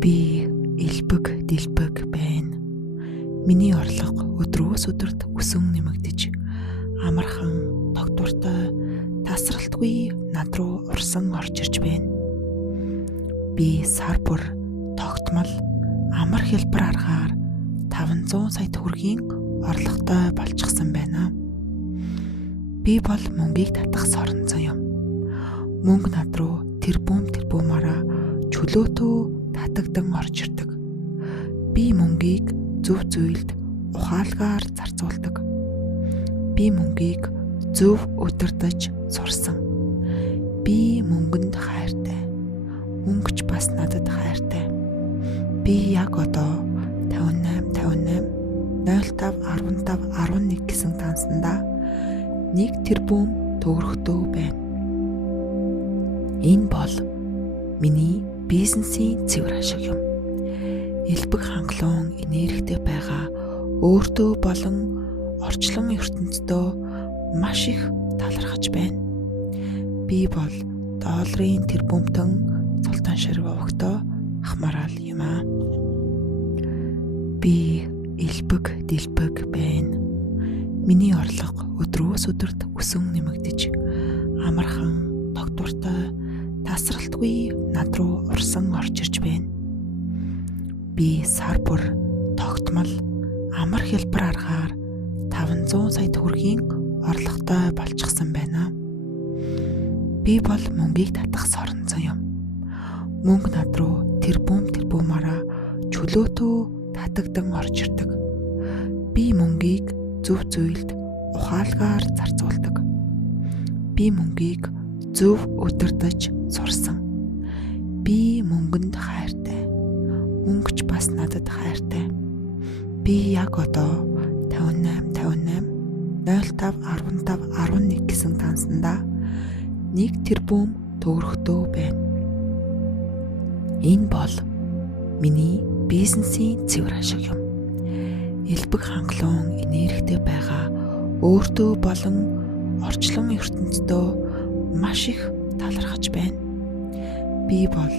Би элбэг дэлбэг байна. Миний орлого өдрөөс өдөрт өсөн нэмэгдэж, амархан тогтвортой тасралтгүй над руу урсан орж ирж байна. Би сар бүр тогтмол амар хэлбэр аргаар 500 сая төгрөгийн орлоготой болчихсон байна. Би бол мөнгийг татах соронзон юм. Мөнгө над руу тэрбумаараа чөлөөтөө татагдан орж ирдэг. Би мөнгийг зөв зүйлд ухаалгаар зарцуулдаг. Би мөнгийг зөв удирдаж сурсан. Би мөнгөнд хайртай. Мөнгөч бас надад хайртай. Би яг одоо 58 гэсэн тансандаа 1 тэрбум төгрөгтэй байна. Энэ бол миний бизнесийн цэвэр ашиг юм. Элбэг хангалуун энергитэй байгаа өөртөө болон орчлон ертөнцийн маш их талархаж байна. Би бол долларын тэрбумтэн султан ширэг овогтой ахмарал юм аа. Би элбэг дэлбэг байна. Миний орлого өдрөөс өдөрт өсөн нэмэгдэж, амархан тогтвортой тасралтгүй над руу урсан орж ирж байна. Би сар бүр тогтмол амар хэлбэр аргаар 500 сая төгрөгийн орлоготой болчихсон байна. Би бол мөнгийг татах соронзон юм. Мөнгө над руу тэрбумаараа чөлөөтөө татагдан орж ирдэг. Би мөнгийг зөв зүйлд ухаалгаар зарцуулдаг. Би мөнгийг зөв удирдаж сурсан. Би мөнгөнд хайртай. Мөнгөч бас надад хайртай. Би яг одоо 58 гэсэн тансандаа 1 тэрбум төгрөгтэй байна. Энэ бол миний бизнесийн цэвэр ашиг юм. Элбэг хангалуун энергитэй байгаа өөртөө болон орчлон ертөнцийн маш их талархаж байна. Би бол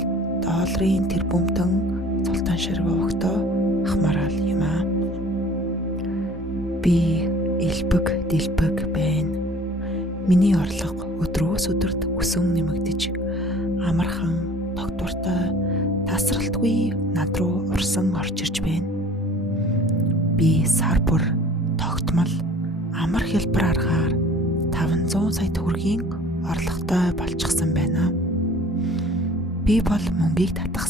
долларын тэрбумтэн султан ширэг овогтой ахмарал юм аа. Би элбэг дэлбэг байна. Миний орлого өдрөөс өдөрт өсөн нэмэгдэж, амархан тогтвортой тасралтгүй над руу урсан орж ирж байна. Би сар бүр тогтмол амар хэлбэр аргаар 500 сая төгрөгийн орлоготой болчихсон байна. Би бол мөнгийг татах